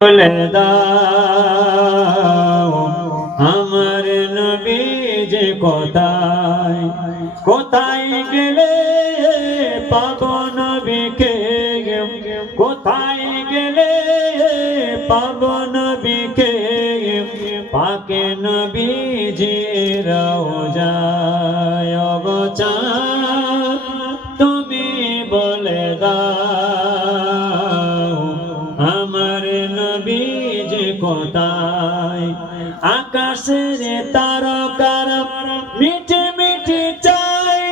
বলে দাও আমার নবী যে কোথায় কোথায় গেলে পাবো নবীকে কোথায় গেলে পাবো নবীকে পাকে নবীজি রওজায় অগোচা তুমি বলে দাও আমার নবী যে কোথায় আকাশের তারকার মিঠে মিঠে চাই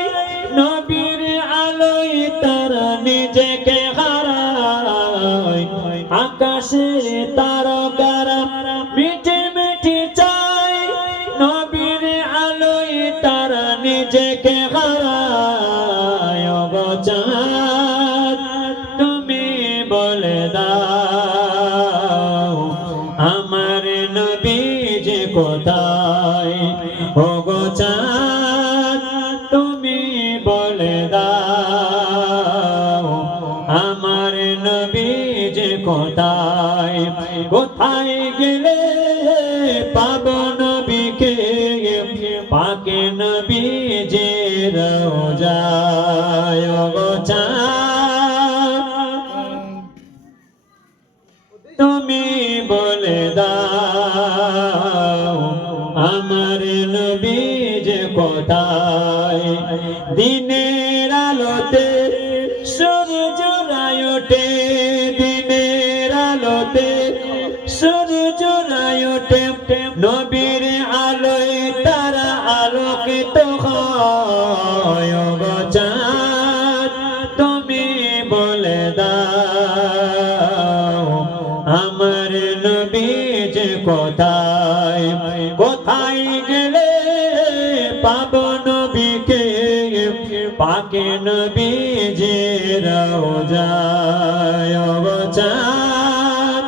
নবীর আলোয় তারা নিজেকে হারায় আকাশের তারকার মিঠে মিঠে চাই নবীর আলোয় তারা নিজেকে হারায় অগোচর তুমি বলে দাও আমার নবী যে কোথায় অগোচর তুমি বলে দাও আমার নবী যে কোথায় কোথায় গেলে পাবো নবীকে পাকে নবী যে রওজায় অগোচর তুমি বলে দাও আমার নবী যে কোথায় দিনের আলোতে সূর্য রায় ওঠে দিনের আলোতে সূর্য রায় ওঠে নবীর আলোয় তারা আলোকিত হয় অগোচর তুমি বলে দাও আমার নবী যে কোথায় কোথায় গেলে পাবো নবীকে পাকে নবী যে রওজায় অগোচর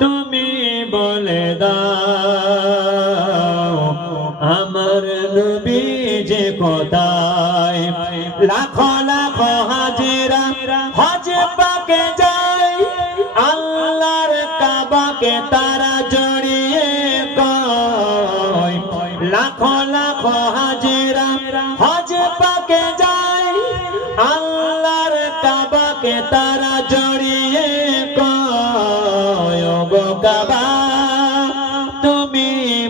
তুমি বলে দাও আমার নবী যে কোথায় লাখো লাখো হাজিরা হজ পাকে যায় আল্লাহর কাবাকে তারা জড়িয়ে কয় লাখো লাখো হাজিরা হজ পাকে যায় আল্লাহর কাবাকে তারা জড়িয়ে কয় গো কাবা তুমি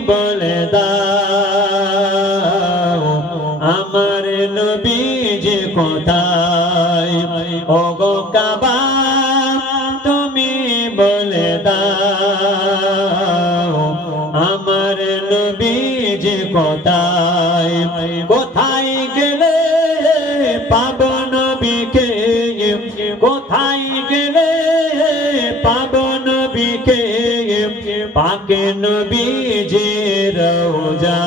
বলে দাও আমার নবী যে কোথায় ওগো কাবা তুমি বলে দাও আমার নবী যে কোথায় কোথায় গেলে পাবো নবীকে কোথায় গেলে পাবো নবীকে পাকে নবী যে রওজা